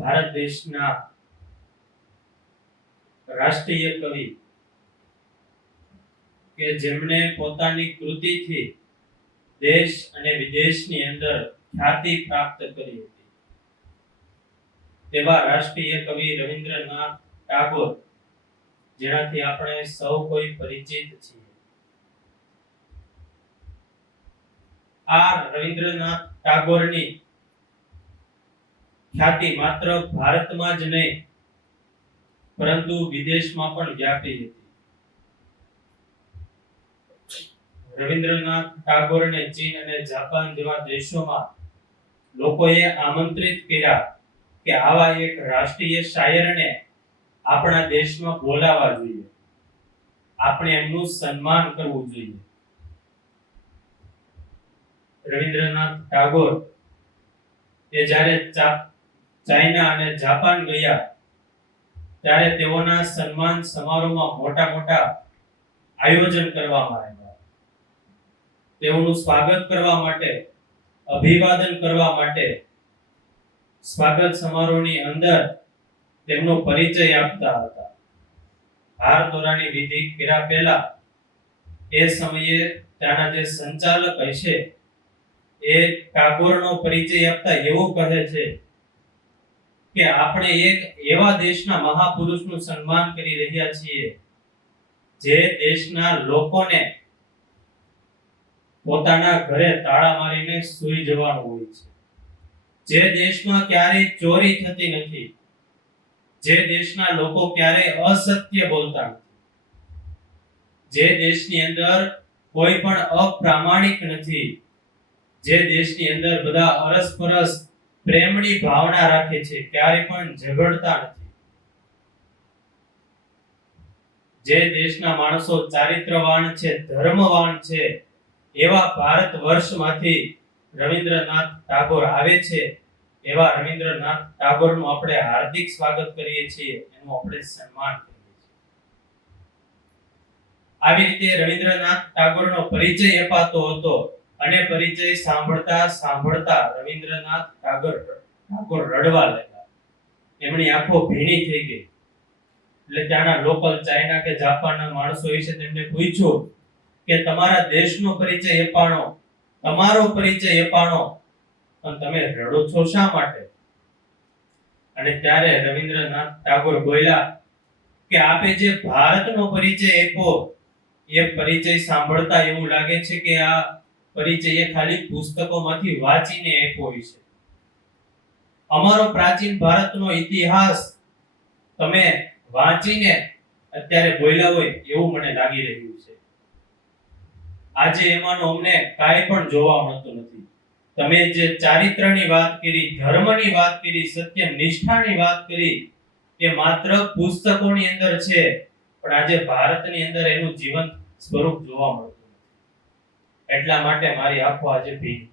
ભારત દેશના રાષ્ટ્રીય કવિ કે જેમણે પોતાની કૃતિથી દેશ અને વિદેશની અંદર ખ્યાતિ પ્રાપ્ત કરી હતી તેવા રાષ્ટ્રીય કવિ રવિન્દ્રનાથ ટાગોર, જેનાથી આપણે સૌ કોઈ પરિચિત છીએ. આ રવિન્દ્રનાથ ટાગોરની ખ્યાતિ માત્ર ભારતમાં જ નહીં પરંતુ વિદેશમાં પણ વ્યાપી હતી. રવિન્દ્રનાથ ટાગોરને ચીન અને જાપાન જેવા દેશોમાં લોકોએ આમંત્રિત કર્યા કે આવા એક રાષ્ટ્રીય શાયરને આપણા દેશમાં બોલાવવા જોઈએ, આપણે એમનું સન્માન કરવું જોઈએ. રવિન્દ્રનાથ ટાગોર એ જ્યારે ચાઇના અને જાપાન ગયા ત્યારે તેઓના સન્માન સમારોહમાં મોટા મોટા આયોજન કરવામાં આવ્યા. તેઓનું સ્વાગત કરવા માટે, અભિવાદન કરવા માટે સ્વાગત સમારોહની અંદર તેમનો પરિચય આપતા હતા. હાર તોરાની વિધિ કર્યા પહેલા એ સમયે ત્યાંના જે સંચાલક હશે એ ટાગોરનો પરિચય આપતા એવું કહે છે કે આપણે એક એવા દેશના મહાપુરુષનું સન્માન કરી રહ્યા છીએ જે દેશના લોકોને પોતાના ઘરે તાળા મારીને સૂઈ જવાનું હોય છે, જે દેશમાં ક્યારેય ચોરી થતી નથી, જે દેશના લોકો ક્યારેય અસત્ય બોલતા નથી, જે દેશની અંદર કોઈ પણ અપ્રામાણિક નથી, જે દેશની અંદર બધા અરસપરસ પ્રેમની ભાવના રાખે છે, ક્યારે પણ ઝઘડતા નથી, જે દેશના માણસો ચારિત્રવાન છે, ધર્મવાન છે, એવા ભારત વર્ષમાંથી રવિન્દ્રનાથ ટાગોર આવે છે. એવા રવિન્દ્રનાથ ટાગોરનું આપણે હાર્દિક સ્વાગત કરીએ છીએ, એનું આપણે સન્માન કરીએ છીએ. આવી રીતે રવિન્દ્રનાથ ટાગોરનો પરિચય અપાતો હતો અને પરિચય સાંભળતા સાંભળતા રવિન્દ્રનાથ ટાગોર રડવા લાગ્યા. એમની આંખો ભીની થઈ ગઈ. એટલે ત્યાંના લોકલ ચાઇના કે જાપાનના માણસો છે તેમને પૂછ્યું કે તમારા દેશનો પરિચય અપાણો, તમારો પરિચય અપાણો, પણ તમે રડો છો શા માટે? અને ત્યારે રવિન્દ્રનાથ ટાગોર બોલ્યા કે આપે જે ભારતનો પરિચય આપ્યો એ પરિચય સાંભળતા એવું લાગે છે કે આ પરિચય એ ખાલી પુસ્તકોમાંથી વાંચીને આપ્યો છે. અમારો પ્રાચીન ભારતનો ઇતિહાસ તમે વાંચીને અત્યારે બોલ્યા હોય એવું મને લાગી રહ્યું છે. આજે એમાંનો અમને કાંઈ પણ જોવા મળતું નથી. તમે જે ચારિત્રની વાત કરી, ધર્મની વાત કરી, સત્ય નિષ્ઠાની વાત કરી, એ માત્ર પુસ્તકોની અંદર છે, પણ આજે ભારતની અંદર એનું જીવંત સ્વરૂપ જોવા મળતું નથી. એટલા માટે મારી આંખો આજે ભીની